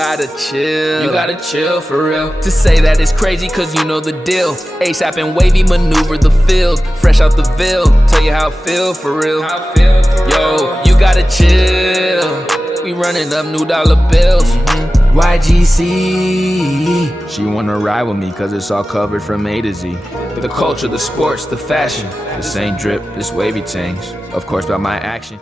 gotta chill. You gotta chill for real. To say that is crazy cause you know the deal. ASAP and wavy maneuver the field. Fresh out the Ville, tell you how I feel for real. Yo, you gotta chill. We running up new dollar bills. YGC. She wanna ride with me cause it's all covered from A to Z. The culture, the sports, the fashion. This ain't drip, this wavy things. Of course by my action.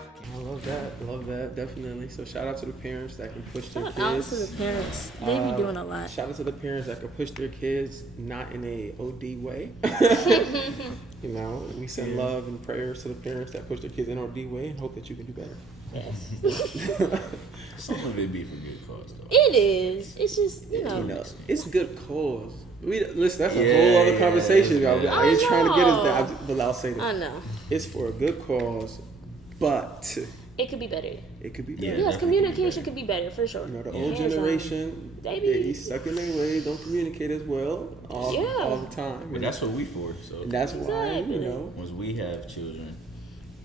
Love that, definitely. So shout out to the parents that can push their kids. Shout out to the parents. They be doing a lot. Shout out to the parents that can push their kids, not in a OD way. You know, we send love and prayers to the parents that push their kids in an OD way and hope that you can do better. Yes. Some of it be for good cause, though. It is. It's just, you know. It's good cause. Listen, that's a whole other conversation, y'all. I ain't trying to get us there, but I'll say this. I know. It's for a good cause, but it could be better. It could be better. Yes, communication could be better, for sure. You know, the old generation, they stuck in their ways, don't communicate as well all the time. But that's what we for. So and that's why, you know. Once we have children,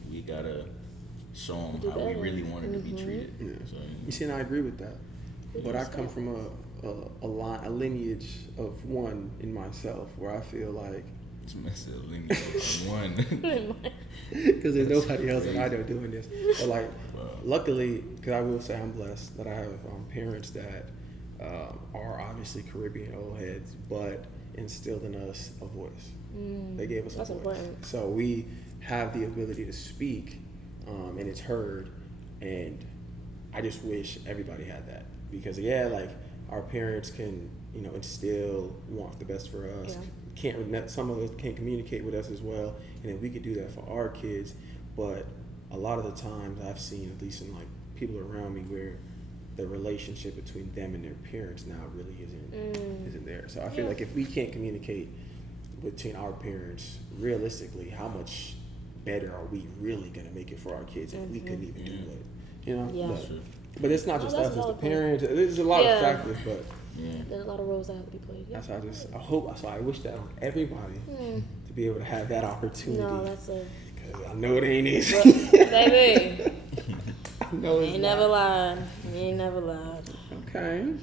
we gotta show them how we really wanted to be treated. Yeah. So, you see, and I agree with that. But I come from a lineage of one in myself where I feel like it's messed up lineage of one. Because there's nobody else that I know doing this. But like, luckily, because I will say I'm blessed that I have parents that are obviously Caribbean old heads, but instilled in us a voice. They gave us a voice. Important. So we have the ability to speak, and it's heard. And I just wish everybody had that. Because like our parents can, you know, instill, want the best for us. Some of us can't communicate with us as well, and then we could do that for our kids. But a lot of the times I've seen, at least in like people around me, where the relationship between them and their parents now really isn't there. So I feel like if we can't communicate between our parents realistically, how much better are we really gonna make it for our kids if we couldn't even do it? You know? Yeah. But it's not just us, it's the parents. There's a lot of factors, but there's a lot of roles that have to be played. That's why I wish that on everybody to be able to have that opportunity. No, that's it. Because I know it ain't easy. Baby. I know it's You ain't never lied. You ain't never lied. Okay.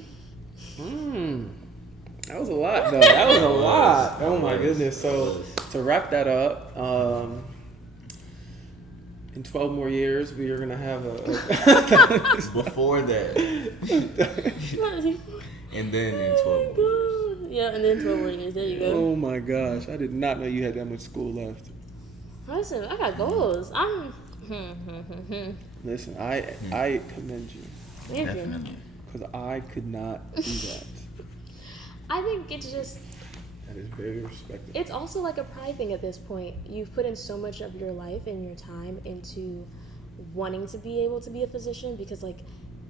That was a lot, though. That was a lot. Oh my goodness. So to wrap that up, in 12 more years, we are going to have a... Before that. And then in 12 more years. Yeah, and then 12 more years. There you go. Oh my gosh. I did not know you had that much school left. Listen, I got goals. Listen, I commend you. Definitely. Because I could not do that. I think it's just... That is very respectable. It's also like a pride thing at this point. You've put in so much of your life and your time into wanting to be able to be a physician, because like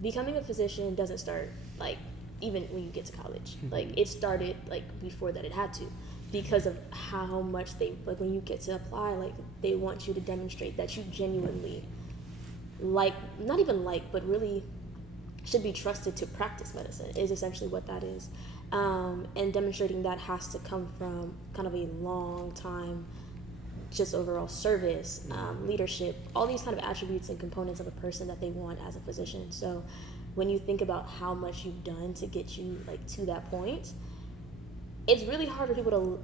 becoming a physician doesn't start like even when you get to college. Like it started like before that it had to, because of how much they like when you get to apply, like they want you to demonstrate that you genuinely like, not even like, but really should be trusted to practice medicine is essentially what that is. And demonstrating that has to come from kind of a long time, just overall service, leadership, all these kind of attributes and components of a person that they want as a physician. So when you think about how much you've done to get you like to that point, it's really hard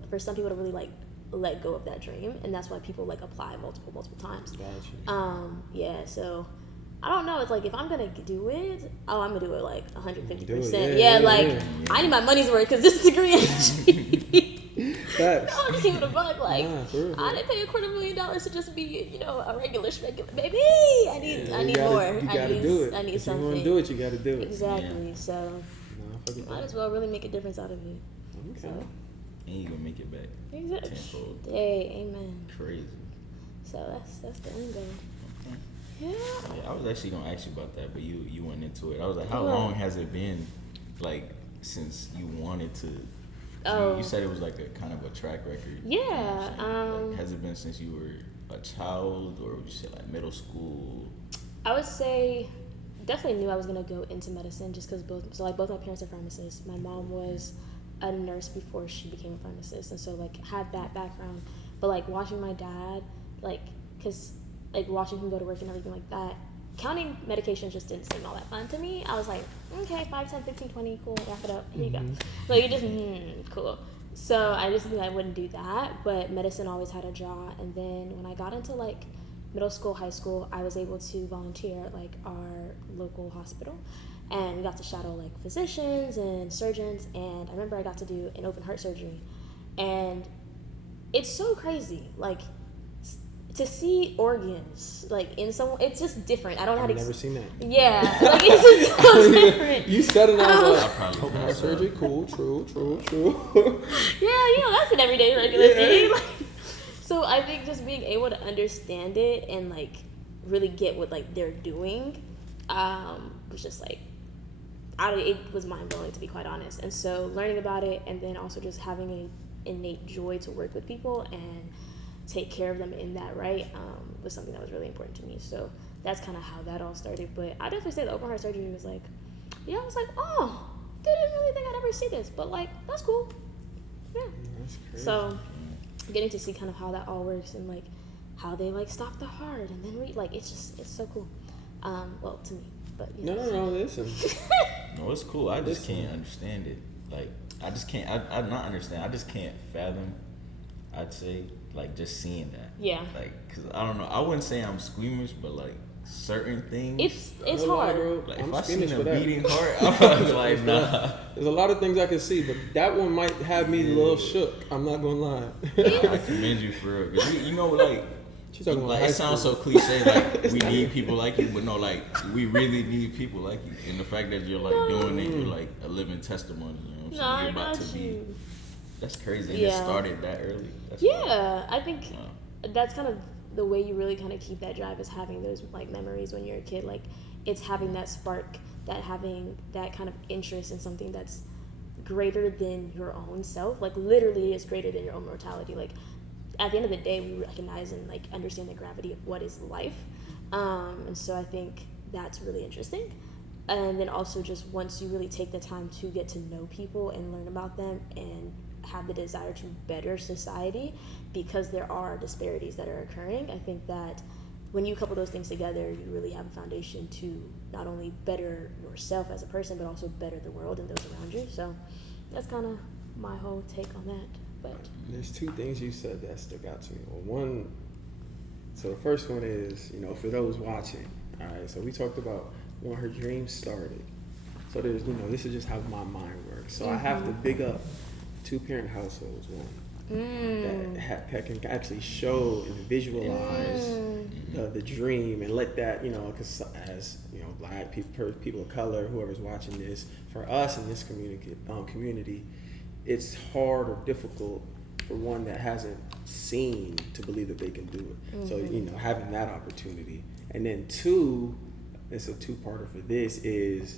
for some people to really like let go of that dream, and that's why people like apply multiple times. Gotcha. So I don't know. It's like if I'm gonna do it, I'm gonna do it like 150%. I need my money's worth because this degree is cheap. Facts. I'm just keeping a buck. Like for I didn't pay $250,000 to just be, you know, a regular baby. I need more. You gotta do it. I need if something. you want to do it, you gotta do it. Exactly. So might as well really make a difference out of it. Okay. So. And you gonna make it back. Exactly. Tenfold. Hey, amen. Crazy. So that's the end goal. Yeah. I was actually gonna ask you about that, but you went into it. I was like, how long has it been, like, since you wanted to? You said it was like a kind of a track record. Yeah. Like, has it been since you were a child, or would you say like middle school? I would say definitely knew I was gonna go into medicine just because both my parents are pharmacists. My mom was a nurse before she became a pharmacist, and so like had that background. But like watching my dad, like, cause like watching him go to work and everything like that, counting medications just didn't seem all that fun to me. I was like, okay, 5, 10, 15, 20, cool, wrap it up, here you go. Like, it just, cool. So I just knew I wouldn't do that, but medicine always had a draw. And then when I got into like middle school, high school, I was able to volunteer at like our local hospital, and we got to shadow like physicians and surgeons. And I remember I got to do an open heart surgery, and it's so crazy, like to see organs like in someone. It's just different. I don't know how to. I've never seen that. Yeah, like it's just so different. You said it, I was like, open heart surgery, cool, true. Yeah, that's an everyday regular thing. Like, so I think just being able to understand it and like really get what like they're doing was just like, it was mind blowing, to be quite honest. And so learning about it, and then also just having an innate joy to work with people and take care of them in that was something that was really important to me. So that's kind of how that all started. But I definitely say the open heart surgery was like, I was like, oh, didn't really think I'd ever see this, but like that's cool. Yeah. That's crazy. So getting to see kind of how that all works, and like how they like stop the heart and then it's so cool. Well, to me, but no, listen. No, it's cool. I just can't understand it. Like, I just can't. I not understand. I just can't fathom. I'd say like just seeing that. Yeah. Like, cause I don't know. I wouldn't say I'm squeamish, but like certain things. It's hard. Like, if I seen a beating heart, I was like, nah. There's a lot of things I can see, but that one might have me a little shook. I'm not gonna lie. I commend you for real. 'Cause you know, like, She's talking about it sounds so cliche, like we need people like you, but no, like we really need people like you. And the fact that you're like doing it, you're like a living testimony. You know what I'm saying? You're about to be. That's crazy. And it started that early. That's I think that's kind of the way you really kind of keep that drive, is having those like memories when you're a kid. Like, it's having that spark, that having that kind of interest in something that's greater than your own self. Like, literally is greater than your own mortality. Like, at the end of the day, we recognize and like understand the gravity of what is life. And so I think that's really interesting. And then also, just once you really take the time to get to know people and learn about them and have the desire to better society, because there are disparities that are occurring, I think that when you couple those things together, you really have a foundation to not only better yourself as a person, but also better the world and those around you. So that's kind of my whole take on that. But there's two things you said that stuck out to me. Well, one, so the first one is, for those watching, all right, so we talked about when her dreams started. So there's, this is just how my mind works. So I have to big up two-parent households, one, that can actually show and visualize the dream, and let that, because as, Black people of color, whoever's watching this, for us in this community, it's hard or difficult for one that hasn't seen to believe that they can do it. So, having that opportunity. And then two, it's a two-parter for this, is,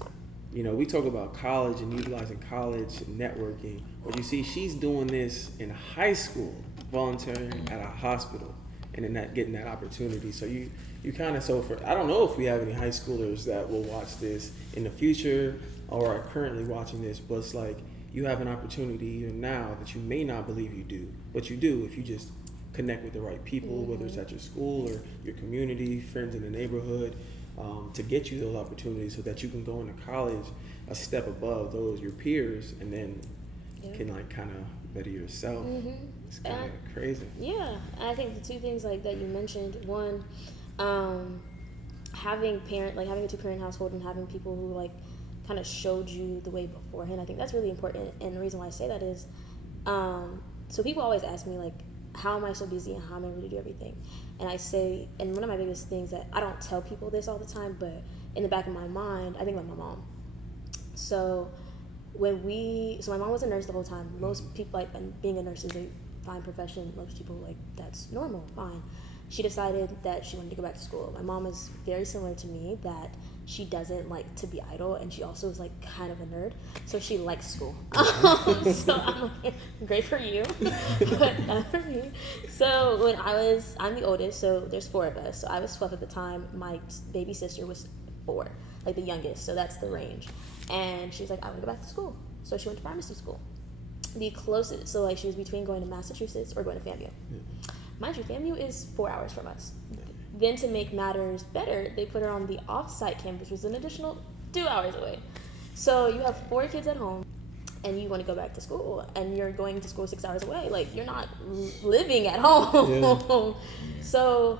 we talk about college and utilizing college and networking, but you see she's doing this in high school, volunteering at a hospital, and then getting that opportunity. So you kind of, I don't know if we have any high schoolers that will watch this in the future or are currently watching this, but it's like, you have an opportunity even now that you may not believe you do, but you do if you just connect with the right people, whether it's at your school or your community, friends in the neighborhood, to get you those opportunities so that you can go into college a step above your peers, and then can like kind of better yourself. It's kind of crazy. Yeah, I think the two things like that you mentioned, one, having a two-parent household and having people who like kind of showed you the way beforehand. I think that's really important, and the reason why I say that is, so people always ask me like, how am I so busy and how am I able to do everything? And I say, and one of my biggest things that I don't tell people this all the time, but in the back of my mind, I think about my mom. So my mom was a nurse the whole time. Most people, like, and being a nurse is a fine profession. Most people, like, that's normal, fine. She decided that she wanted to go back to school. My mom is very similar to me, that she doesn't like to be idle, and she also is like kind of a nerd, so she likes school. So I'm like, great for you, but not for me. So when I'm the oldest, so there's 4 of us. So I was 12 at the time. My baby sister was 4, like the youngest, so that's the range. And she was like, I want to go back to school. So she went to pharmacy school. The closest, so like she was between going to Massachusetts or going to FAMU. Mind you, FAMU is 4 hours from us. then to make matters better, they put her on the off-site campus, which was an additional 2 hours away. So you have 4 kids at home, and you want to go back to school, and you're going to school 6 hours away. Like, you're not living at home. Yeah. So,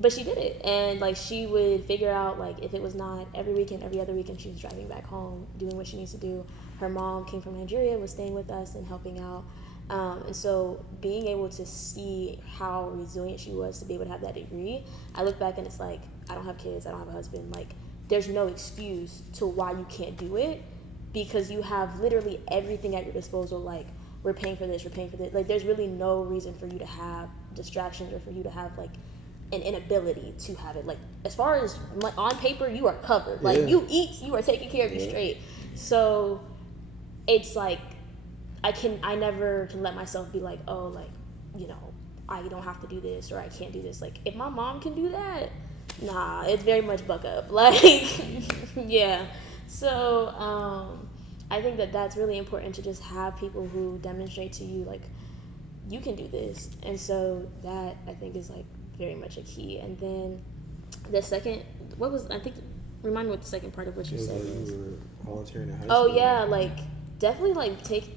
but she did it, and like, she would figure out, like, if it was not every weekend, every other weekend, she was driving back home, doing what she needs to do. Her mom came from Nigeria, was staying with us and helping out. And so being able to see how resilient she was to be able to have that degree, I look back and it's like, I don't have kids, I don't have a husband. Like, there's no excuse to why you can't do it, because you have literally everything at your disposal. Like, we're paying for this, we're paying for this. Like, there's really no reason for you to have distractions or for you to have like an inability to have it. Like, as far as on paper, you are covered. Like, you eat, you are taking care of you straight. So it's like, I never can let myself be like, oh, like, you know, I don't have to do this or I can't do this. Like, if my mom can do that, nah, it's very much buck up. Like, yeah. So I think that that's really important, to just have people who demonstrate to you, like, you can do this. And so that, I think, is like very much a key. And then the second, remind me what the second part of what you said is. You were volunteering in high school. Oh yeah, like, definitely, like, take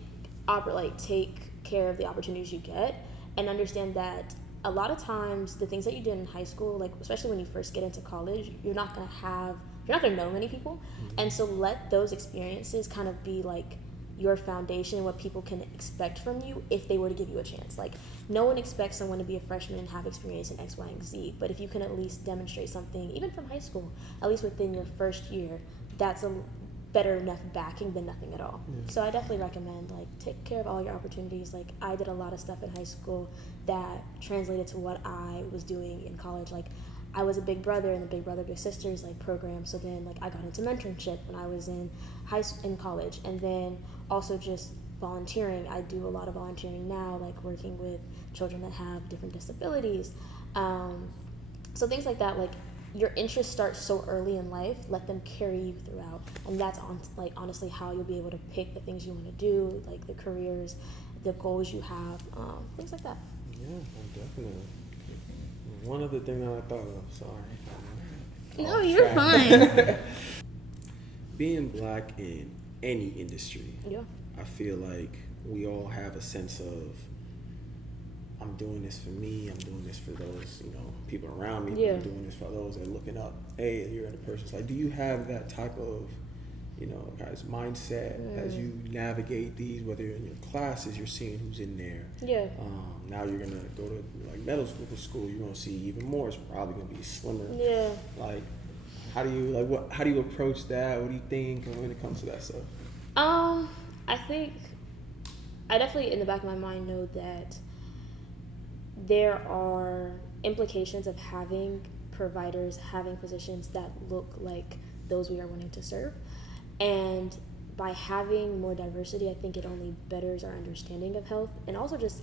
care of the opportunities you get, and understand that a lot of times the things that you did in high school, like, especially when you first get into college, you're not going to know many people. Mm-hmm. And so let those experiences kind of be like your foundation, what people can expect from you if they were to give you a chance. Like, no one expects someone to be a freshman and have experience in X, Y, and Z, but if you can at least demonstrate something, even from high school, at least within your first year, that's a better enough backing than nothing at all. Yeah. So I definitely recommend, like, take care of all your opportunities. Like, I did a lot of stuff in high school that translated to what I was doing in college. Like, I was a big brother in the Big Brother Big Sisters, like, program. So then, like, I got into mentorship when I was in college, and then also just volunteering. I do a lot of volunteering now, like working with children that have different disabilities. So things like that, like, your interests start so early in life, let them carry you throughout. And that's honestly how you'll be able to pick the things you want to do, like the careers, the goals you have, things like that. Yeah, definitely. One other thing that I thought of, sorry. No, you're fine. Being Black in any industry, yeah, I feel like we all have a sense of, I'm doing this for me, I'm doing this for those, people around me, I'm doing this for those that are looking up. Hey, you're in a person's life. Do you have that type of, guys, mindset as you navigate these, whether you're in your classes, you're seeing who's in there. Yeah. Now you're going to go to, like, middle school, you're going to see even more. It's probably going to be slimmer. Yeah. Like, how do you approach that? What do you think when it comes to that stuff? I think I definitely, in the back of my mind, know that there are implications of having providers, having physicians that look like those we are wanting to serve. And by having more diversity, I think it only betters our understanding of health, and also just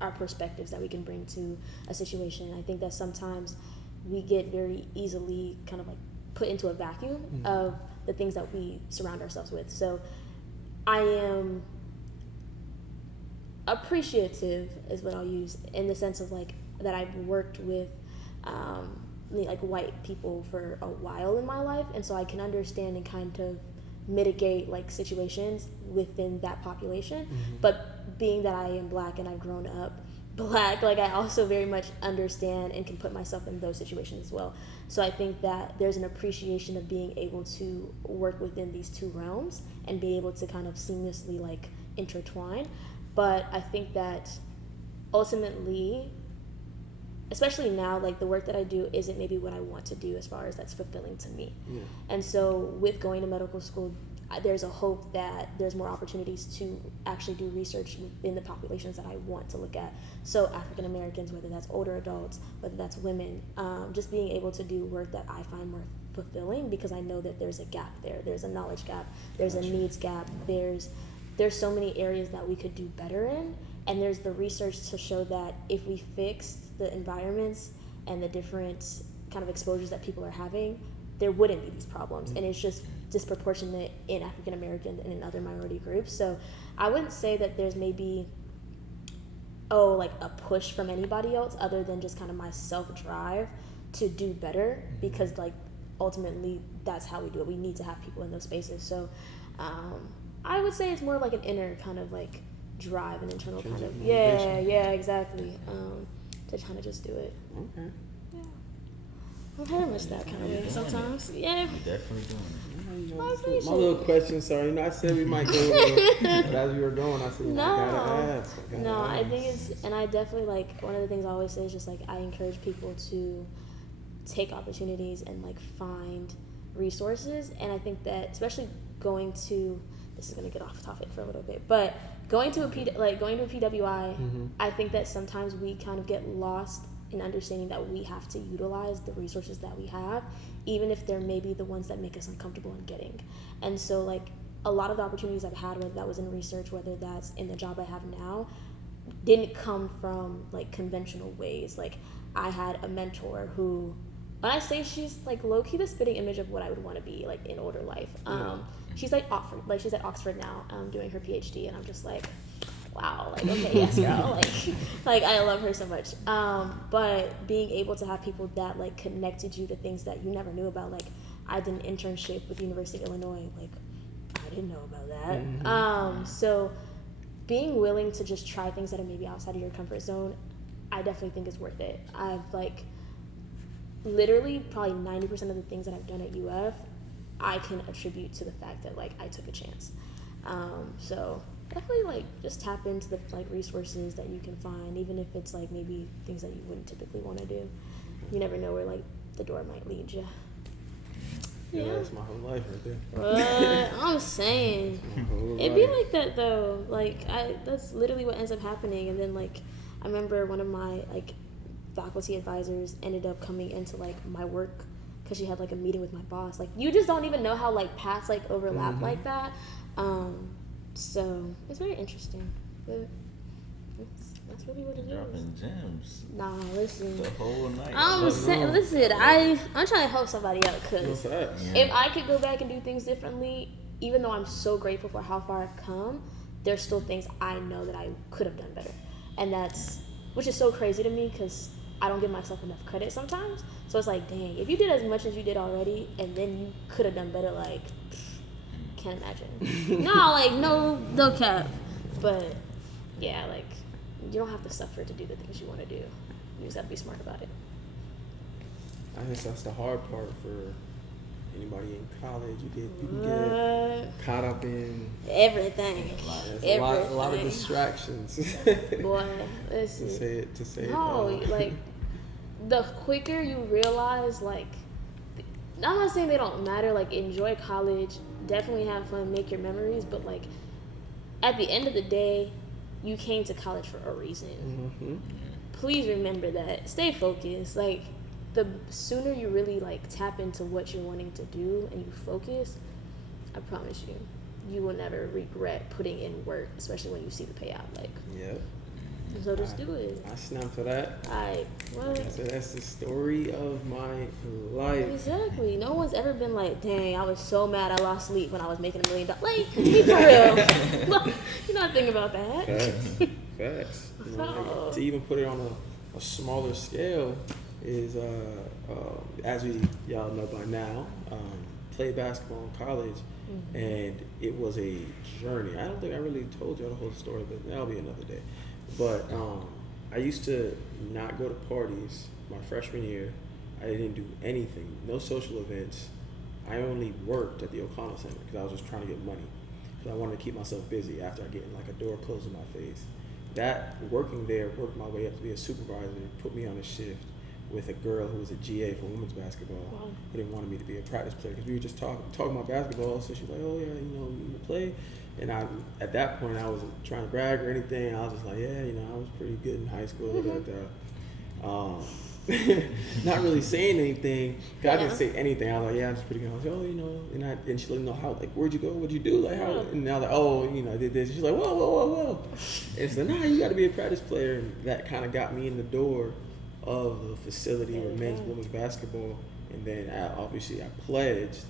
our perspectives that we can bring to a situation. I think that sometimes we get very easily kind of like put into a vacuum of the things that we surround ourselves with. So I am appreciative, is what I'll use, in the sense of like that I've worked with like white people for a while in my life, and so I can understand and kind of mitigate like situations within that population. But being that I am Black and I've grown up Black, like, I also very much understand and can put myself in those situations as well. So I think that there's an appreciation of being able to work within these two realms and be able to kind of seamlessly like intertwine. But I think that ultimately, especially now, like, the work that I do isn't maybe what I want to do as far as that's fulfilling to me. And so with going to medical school, there's a hope that there's more opportunities to actually do research within the populations that I want to look at. So African Americans, whether that's older adults, whether that's women, just being able to do work that I find more fulfilling, because I know that there's a gap there. There's a knowledge gap. There's a needs gap. There's so many areas that we could do better in. And there's the research to show that if we fixed the environments and the different kind of exposures that people are having, there wouldn't be these problems. And it's just disproportionate in African American and in other minority groups. So I wouldn't say that there's maybe like a push from anybody else other than just kind of my self-drive to do better, because like ultimately that's how we do it. We need to have people in those spaces. So I would say it's more like an inner kind of like drive, an internal kind of exactly, to kind of just do it. Okay. Yeah, I'm very much that kind of way sometimes. Yeah, You're definitely doing it. My little question, sorry. I said we might go over, but as we were going, I said, I gotta ask. I think it's, and I definitely like, one of the things I always say is just like, I encourage people to take opportunities and like find resources. And I think that especially going to, this is going to get off topic for a little bit, but going to a PWI, I think that sometimes we kind of get lost in understanding that we have to utilize the resources that we have, even if they're maybe the ones that make us uncomfortable in getting. And so like a lot of the opportunities I've had, whether that was in research, whether that's in the job I have now, didn't come from like conventional ways. Like I had a mentor who, when I say she's like low-key the spitting image of what I would want to be like in older life. She's like Oxford, like she's at Oxford now, doing her PhD, and I'm just like, wow, like okay, yes girl, like I love her so much. But being able to have people that like connected you to things that you never knew about, like I did an internship with the University of Illinois, like I didn't know about that. So being willing to just try things that are maybe outside of your comfort zone, I definitely think is worth it. I've like literally probably 90% of the things that I've done at UF, I can attribute to the fact that like I took a chance. So definitely like just tap into the like resources that you can find, even if it's like maybe things that you wouldn't typically want to do. You never know where like the door might lead you. Yeah, that's my whole life right there. I'm saying it'd be like that though. Like that's literally what ends up happening. And then like I remember one of my like faculty advisors ended up coming into like my work because she had like a meeting with my boss. Like you just don't even know how like paths like overlap like that. So it's very interesting, but that's really what it is. Dropping gems. Nah, listen. The whole night. I'm saying, listen, I'm trying to help somebody out, because Yeah. if I could go back and do things differently, even though I'm so grateful for how far I've come, there's still things I know that I could have done better, and which is so crazy to me because I don't give myself enough credit sometimes. So it's like, dang, if you did as much as you did already, and then you could have done better, like. Can't imagine. No, like no cap. But yeah, like you don't have to suffer to do the things you want to do. You just have to be smart about it. I guess that's the hard part for anybody in college. You get caught up in everything. A lot of distractions. Boy, listen. To say no, like the quicker you realize, like, I'm not saying they don't matter. Like, enjoy college, definitely have fun, make your memories, but like at the end of the day, you came to college for a reason. Please remember that. Stay focused. Like, the sooner you really like tap into what you're wanting to do and you focus, I promise you will never regret putting in work, especially when you see the payout. Like, yep. So just do it. I snap for that. What? So that's the story of my life. Exactly. No one's ever been like, dang, I was so mad I lost sleep when I was making $1 million. Like, be for real. You're not thinking about that. Facts. You know, like, to even put it on a smaller scale is, as y'all know by now, played basketball in college, and it was a journey. I don't think I really told y'all the whole story, but that'll be another day. But I used to not go to parties my freshman year. I didn't do anything, no social events. I only worked at the O'Connell Center because I was just trying to get money. Because I wanted to keep myself busy after I get like a door closed in my face. That working there worked my way up to be a supervisor, put me on a shift with a girl who was a GA for women's basketball. Wow. Who didn't want me to be a practice player because we were just talking about basketball. So she's like, oh yeah, you play. And at that point, I wasn't trying to brag or anything. I was just like, yeah, I was pretty good in high school. Not really saying anything. I didn't say anything. I was like, yeah, I'm just pretty good. I was like, oh, and she let me know how, like, where'd you go? What'd you do? Like, how? And I was like, oh, I did this. She's like, whoa. And so, you got to be a practice player. And that kind of got me in the door of the facility with men's, women's basketball. And then, obviously, I pledged.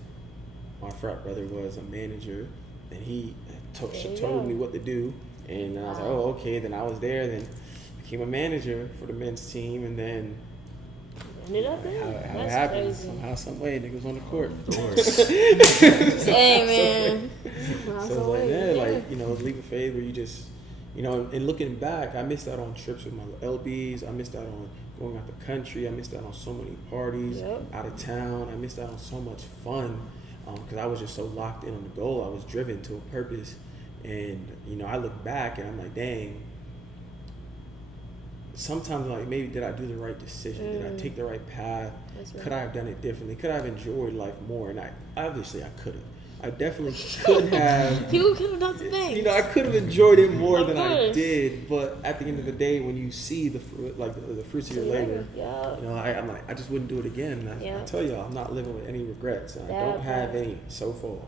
My frat brother was a manager, and he told me what to do. And I was like, oh, okay. Then I was there, then became a manager for the men's team, and then putting it up there. How it That's happens. crazy. Somehow, some way, niggas on the court. Hey, man. So it's like, man, like, you know, leap of faith where you just, you know, and looking back, I missed out on trips with my LBs. I missed out on going out the country. I missed out on so many parties out of town. I missed out on so much fun because I was just so locked in on the goal. I was driven to a purpose. And, you know, I look back and I'm like, dang, sometimes like maybe did I do the right decision? Did I take the right path? Right. Could I have done it differently? Could I have enjoyed life more? And I could have. I definitely could have. You could have done some things. You know, I could have enjoyed it more than I course. did. But at the end of the day, when you see the fruit, like the fruits of your labor, you know, I'm like, I just wouldn't do it again. I tell y'all, I'm not living with any regrets. I don't have any so far.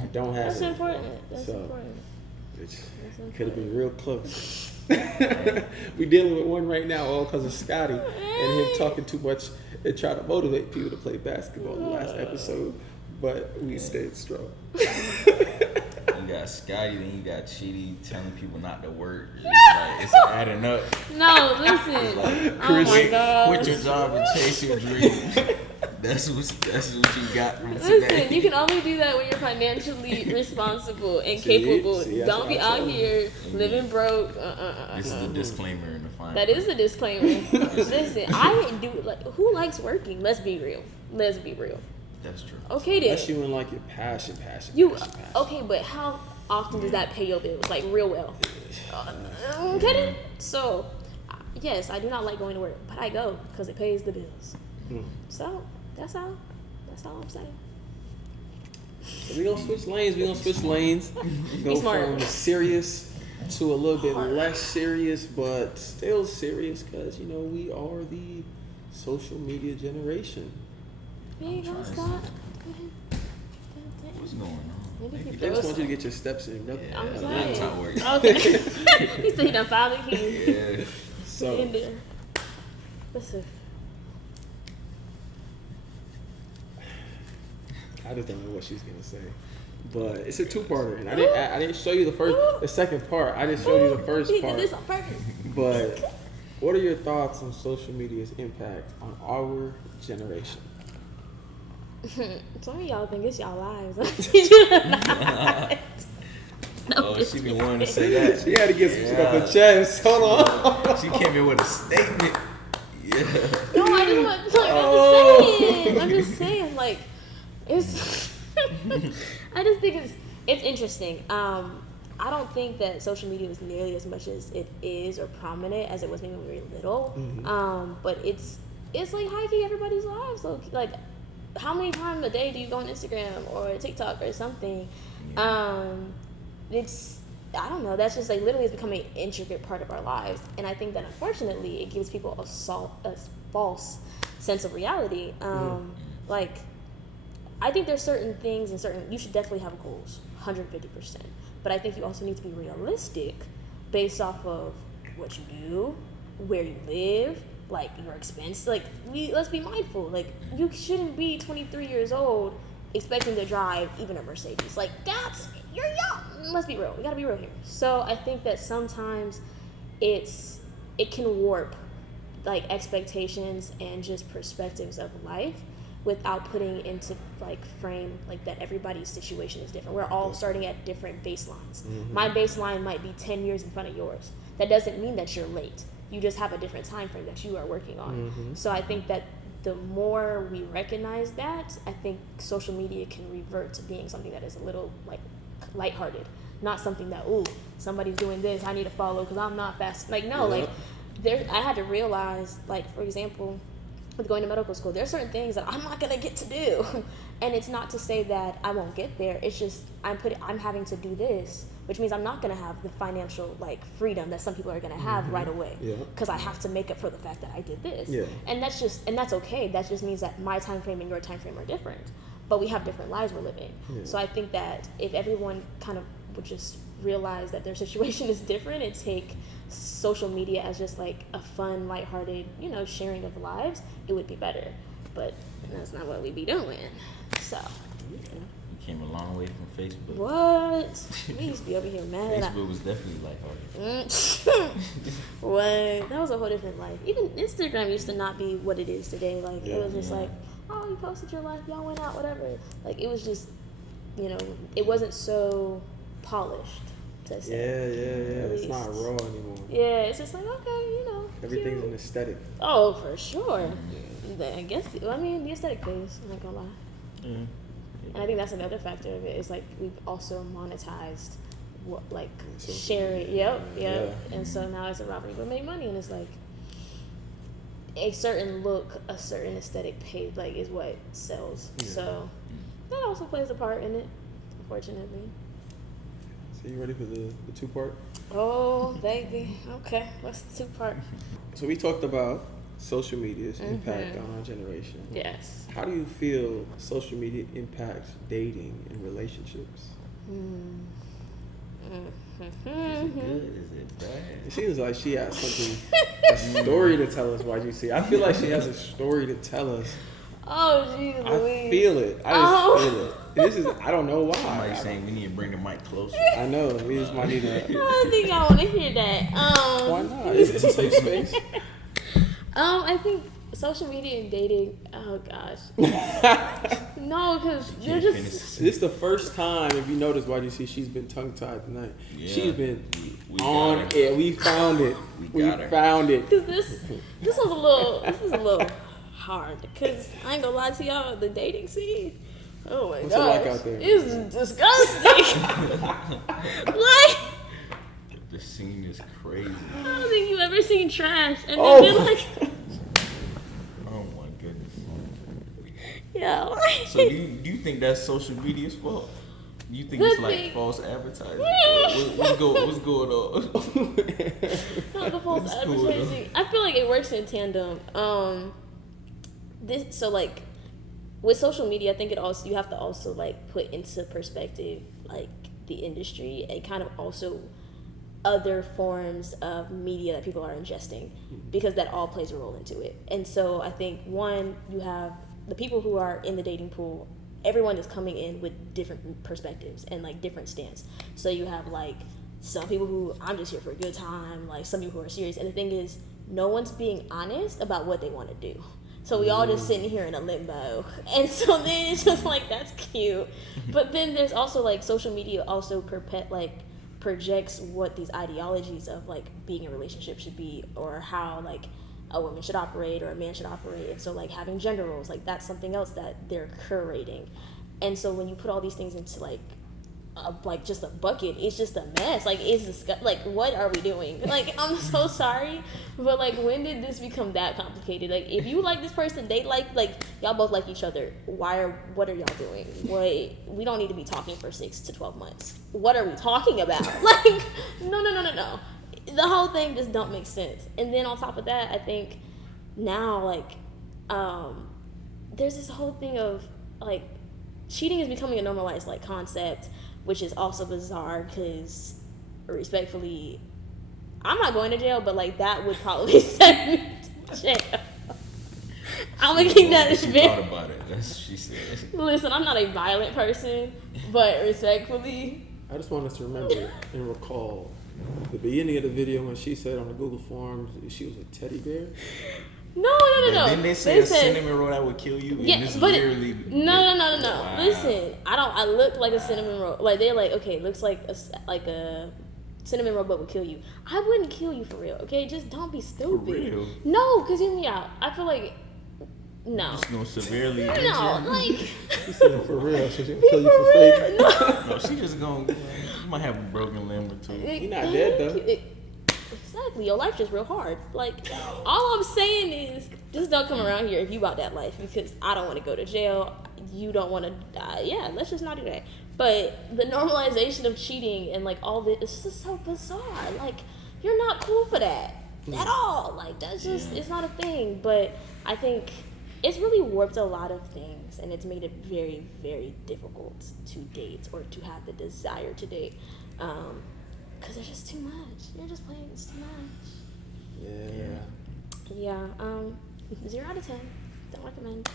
I don't have. That's any. important. That's important. Which could have been real close. We dealing with one right now, all because of Scotty and him talking too much and trying to motivate people to play basketball in the last episode. But we stayed strong. You got Scotty, then you got Chidi telling people not to work. It's adding up. No, listen. Like, oh my God. Quit your job and chase your dreams. That's what you got from today. Listen, you can only do that when you're financially responsible and capable. Don't be out here living broke. This is the disclaimer in the final. That is a disclaimer. Listen, I didn't do like who likes working? Let's be real. That's true. Okay then. Unless you in like your passion. Okay, but how often does that pay your bills? Like real well. Okay. So, yes, I do not like going to work, but I go because it pays the bills. So that's all I'm saying. So we gonna switch lanes. Go from serious to a little bit less serious, but still serious because you know we are the social media generation. Hey, go Scott. What's going on? They just want you to get your steps in, brother. I'm Not saying. worried. Okay. He said he done finally came. Yeah. So In there. Listen. I just don't know what she's gonna say, but it's a two-parter, and I didn't show you the second part. I just showed you the first He part. did this on purpose. But what are your thoughts on social media's impact on our generation? Some of y'all think it's y'all lives. No, She been wanting to say that. She had to get some shit off her chest. Hold on. She came in with a statement. Yeah. No, I just want. I'm just saying. Like, it's. I just think it's interesting. I don't think that social media is nearly as much as it is or prominent as it was maybe when we were little. But it's like hiking everybody's lives. So like, how many times a day do you go on Instagram or TikTok or something? It's, I don't know, that's just like literally it's become an intricate part of our lives. And I think that unfortunately it gives people a false sense of reality. Like, I think there's certain things and you should definitely have goals, 150%. But I think you also need to be realistic based off of what you do, where you live, like your expense. Like, let's be mindful. Like, you shouldn't be 23 years old expecting to drive even a Mercedes. Like, you're young. Let's be real. We gotta be real here. So I think that sometimes it can warp like expectations and just perspectives of life without putting into like frame like that everybody's situation is different. We're all starting at different baselines. My baseline might be 10 years in front of yours. That doesn't mean that you're late. You just have a different time frame that you are working on. So I think that the more we recognize that, I think social media can revert to being something that is a little like lighthearted, not something that, ooh, somebody's doing this, I need to follow because I'm not fast. Like, no, like I had to realize, like, for example, with going to medical school, there are certain things that I'm not gonna get to do. And it's not to say that I won't get there. It's just I'm having to do this, which means I'm not gonna have the financial like freedom that some people are gonna have right away. Because I have to make up for the fact that I did this. And that's okay. That just means that my time frame and your time frame are different. But we have different lives we're living. So I think that if everyone kind of would just realize that their situation is different and take social media as just like a fun, lighthearted, sharing of lives, it would be better. But that's not what we be doing. So Came a long way from Facebook. What? We used to be over here mad. Facebook was definitely lighthearted. What? That was a whole different life. Even Instagram used to not be what it is today. Like, it was just like, oh, you posted your life, y'all went out, whatever. Like, it was just, you know, it wasn't so polished, to say. Yeah. It's not raw anymore. Yeah, it's just like, okay, you know. Everything's cute. an aesthetic. Oh, for sure. I guess, the aesthetic pays, I'm not gonna lie. Mm-hmm. And I think that's another factor of it. It's like we've also monetized what, like, sharing. Yep. Yeah. And so now it's a route for people to make money, and it's like a certain look, a certain aesthetic paid, like, is what sells. Yeah. So that also plays a part in it, unfortunately. So you ready for the 2-part? Oh, baby. Okay, what's the 2-part? So we talked about social media's impact on our generation. Yes. How do you feel social media impacts dating and relationships? Is it good? Is it bad? It seems like she has something, a story to tell us. YGC. I feel like she has a story to tell us. Oh, jeez, I Louise. feel it. I just feel it. This is, I don't know why. Somebody's saying we need to bring the mic closer. I know. We just might need to. I don't think I want to hear that. Why not? It's a safe space. I think social media and dating. Oh gosh. No, because they're just. This is the first time, if you notice, YGC, she's been tongue-tied tonight. Yeah. She's been We on got her. it. We found it. We got her. found it. Because this was a little hard. Because I ain't gonna lie to y'all, the dating scene. Oh my What's gosh, it like out there? it's disgusting. Like, The scene is crazy. I don't think you've ever seen trash, and then Oh. you're like, Oh my goodness. yeah. So do you think that's social media's fault? You think Could it's like be. false advertising? What's going on? Not the false It's cool, advertising. I feel like it works in tandem. With social media, I think you have to also like put into perspective like the industry and kind of also other forms of media that people are ingesting, because that all plays a role into it. And so I think, one, you have the people who are in the dating pool. Everyone is coming in with different perspectives and like different stance. So you have like some people who, I'm just here for a good time, like some people who are serious. And the thing is, no one's being honest about what they want to do. So we all just sitting here in a limbo. And so then it's just like, that's cute. But then there's also like social media also projects what these ideologies of like being in a relationship should be, or how like a woman should operate or a man should operate. And so like having gender roles, like that's something else that they're curating. And so when you put all these things into like just a bucket, it's just a mess. Like, it's like, what are we doing? Like, I'm so sorry, but like, when did this become that complicated? Like, if you like this person, they like y'all both like each other. What are y'all doing? We don't need to be talking for 6 to 12 months. What are we talking about? Like, no. The whole thing just don't make sense. And then on top of that, I think now like there's this whole thing of like cheating is becoming a normalized like concept, which is also bizarre because, respectfully, I'm not going to jail, but like that would probably send me to jail. I'm gonna keep that as She big. thought about it. That's what she said. Listen, I'm not a violent person, but respectfully, I just want us to remember and recall the beginning of the video when she said on the Google Forms she was a teddy bear. no. Didn't they say a cinnamon roll that would kill you? And Yeah, this but literally no. Wow. Listen, I look like a cinnamon roll. Like they're like, okay, looks like a cinnamon roll, but would kill you. I wouldn't kill you for real. Okay, just don't be stupid. For real? No, cause hear me out. I feel like no. Just gonna severely No, injure. like She said for real, so she gonna kill you for fake. no. No, she just gonna. You might have a broken limb or two. You're not dead though. Exactly, your life just real hard. Like, all I'm saying is, just don't come around here if you about that life, because I don't want to go to jail. You don't want to die. Yeah, let's just not do that. But the normalization of cheating and like all this, it's just so bizarre. Like, you're not cool for that at all. Like, that's just, it's not a thing. But I think it's really warped a lot of things, and it's made it very, very difficult to date or to have the desire to date. Because there's just too much. You're just playing, it's too much. Yeah. 0 out of 10. Don't recommend.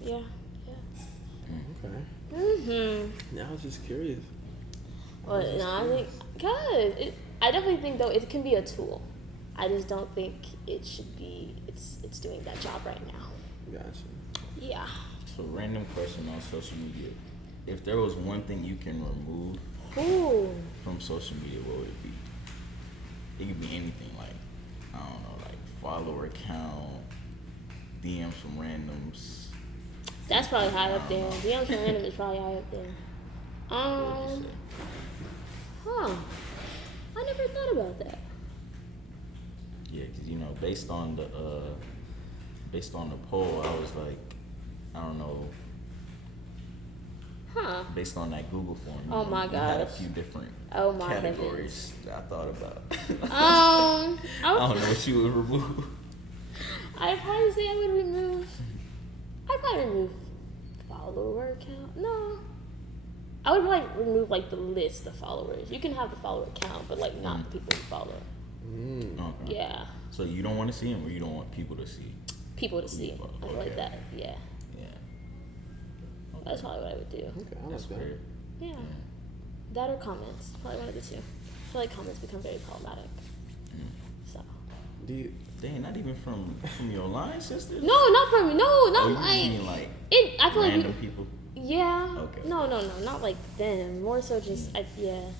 Yeah. Okay. Mm-hmm. I was just curious. Well, I definitely think though it can be a tool. I just don't think it should be. It's doing that job right now. Gotcha. Yeah. So, random question on social media: if there was one thing you can remove from social media, what would it be? It could be anything, like I don't know, like follower count, DMs from randoms. That's probably high up there. DMs from random is probably high up there. I never thought about that. Yeah, because based on the poll, I was like, I don't know. Based on that Google form, oh my gosh, had a few different categories that I thought about. I don't know what you would remove. I'd probably say I'd probably remove follower count. No, I would probably remove like the list of followers. You can have the follower count, but like not the people you follow. Okay. Yeah. So you don't want to see them, or you don't want people to see? People to see. I like that. Yeah. That's probably what I would do. Okay, that's fair. Yeah. That or comments. Probably one of the two. I feel like comments become very problematic. So. Dang, not even from your line, sister? No, not from me. No, not you mean like I feel random like people? Yeah. Okay. No, not like them. More so just sometimes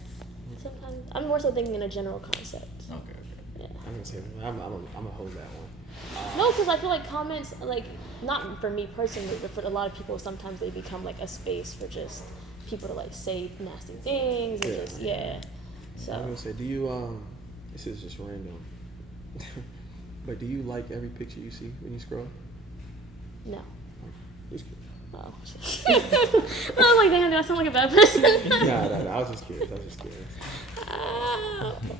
I'm more so thinking in a general concept. Okay. Yeah. I'm gonna say I'm gonna hold that one. No, because I feel like comments, like, not for me personally, but for a lot of people, sometimes they become like a space for just people to like say nasty things and So I'm gonna say, do you this is just random, but do you like every picture you see when you scroll? No. Just kidding. Oh. I was like, damn, do I sound like a bad person? No, I was just curious.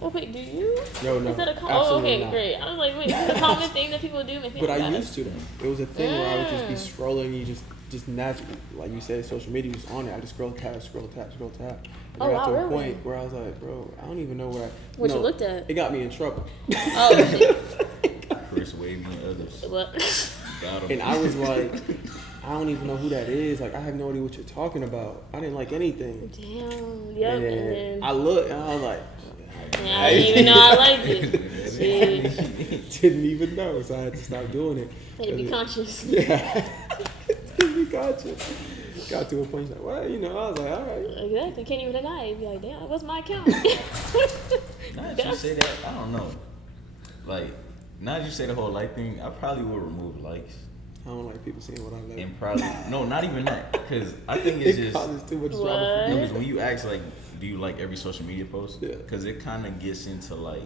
Wait, do you? No. Is that a absolutely okay, not. great. I was like, wait, it's a common thing that people do. But I used to. It was a thing where I would just be scrolling. You just naturally, like you said, social media was on it. I just scroll tab. And I got to a point where I was like, bro, I don't even know where you looked at. It got me in trouble. Oh. Chris Wavy and others. What? Got him. And I was like, I don't even know who that is. Like, I have no idea what you're talking about. I didn't like anything. Damn. Yep. And then I looked and I was like, I didn't even know I liked it. Didn't even know, so I had to stop doing it. Had to be conscious. Yeah. To be conscious. Got to a point like, well, I was like, all right. Exactly. Can't even deny it. You'd be like, damn, what's my account? Now that you say that, I don't know. Like, now that you say the whole like thing, I probably would remove likes. I don't like people seeing what I like. And probably, no, not even that. Because I think it's just, causes too much drama. because when you ask, like, do you like every social media post? Yeah. Because it kind of gets into, like,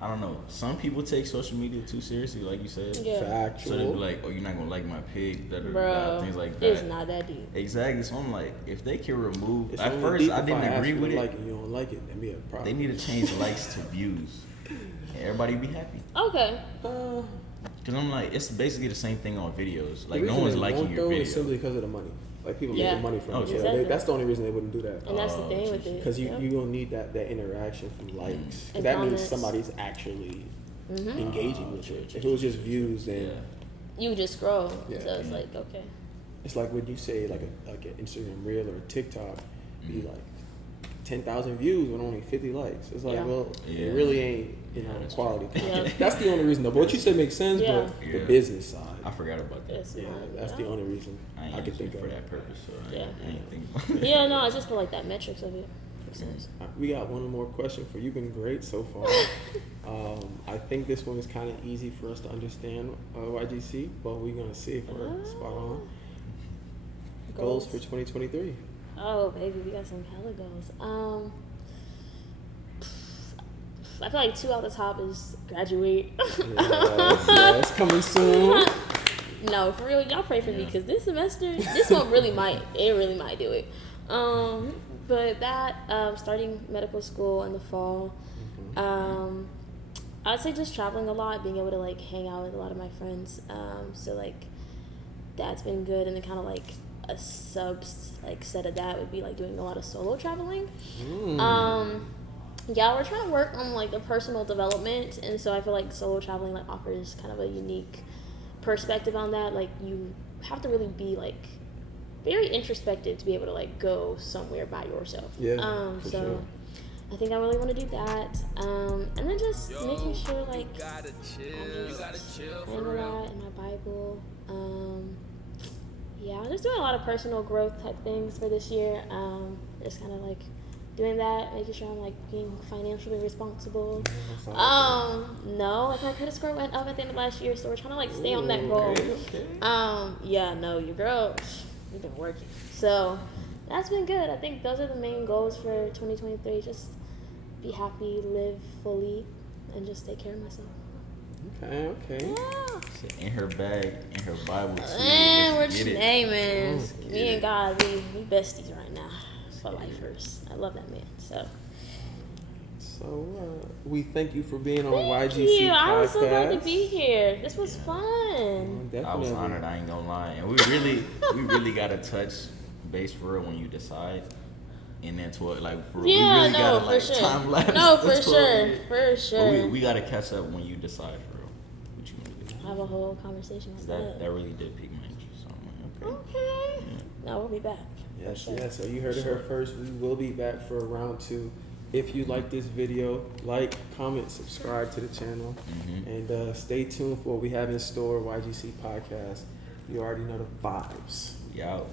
I don't know. Some people take social media too seriously, like you said. Yeah. Factual. So they be like, oh, you're not going to like my pig, Bro, things like that. it's not that deep. Exactly. So I'm like, if they can remove, It's at only first deep I if didn't ask agree you to with like it. You don't like it, that'd be a problem. They need to change likes to views. And everybody be happy. Okay. Because I'm like, it's basically the same thing on videos. Like, The no reason one's they liking won't, your though, video. is simply because of the money. Like, people Yeah. get the money from it. So Exactly. that's the only reason they wouldn't do that. And that's the thing with it. Because you don't need that interaction from likes. 'Cause And that means comments. somebody's actually engaging with it. If it was just views, then You just scroll. Yeah. So it's like, okay. it's like when you say like an Instagram reel or a TikTok, be like 10,000 views with only 50 likes. It's like, well, Yeah. it really ain't quality content. Yeah. That's the only reason though. But what you said makes sense, Yeah. but the business side. I forgot about that. It's Yeah, not- that's the only reason I ain't I could using think it for of. that purpose, so I Yeah. ain't think about it. Yeah, no, I just feel like that metrics of it makes sense. We got one more question for you. You've been great so far. I think this one is kind of easy for us to understand, YGC, but we're going to see if we're spot on. Goals for 2023. Oh, baby, we got some hella goals. I feel like 2 out the top is graduate. Yeah, it's coming soon. No, for real, y'all pray for me because this semester, this one really might do it. But that, starting medical school in the fall, I'd say just traveling a lot, being able to like hang out with a lot of my friends. So like that's been good, and then kind of like a set of that would be like doing a lot of solo traveling. Yeah, we're trying to work on like the personal development, and so I feel like solo traveling like offers kind of a unique perspective on that. Like you have to really be like very introspective to be able to like go somewhere by yourself. Yeah. So Sure. I think I really want to do that. And then just making sure like You gotta chill praying for a real. lot in my Bible. Yeah, I'm just doing a lot of personal growth type things for this year. Just kind of like doing that, making sure I'm like being financially responsible. No, like my credit score went up at the end of last year, so we're trying to like stay on that goal. Okay. Yeah, no, your girl, we've been working, so that's been good. I think those are the main goals for 2023. Just be happy, live fully, and just take care of myself. Okay. Yeah. In her bag, in her Bible too. And we're Let's just get it. naming. Let's get Me and it. God, we besties right now for lifers. I love that man. So we thank you for being on Thank YGC you. Podcast. I was so glad to be here. This was fun. Definitely. I was honored. I ain't gonna lie, and we really gotta touch base for real when you decide. And then to it, like, for real, Yeah, we really no, gotta, for like, sure. time lapse. No, for That's sure. what For sure. But we gotta catch up when you decide for real what you want to do. Have a whole conversation like That that. really did pique my interest. So I'm like, okay. Okay. Yeah. No, we'll be back. Yes, For sure. yes. So you heard it here first. We will be back for round 2. If you like this video, like, comment, subscribe to the channel, and stay tuned for what we have in store. YGC Podcast. You already know the vibes. Yo.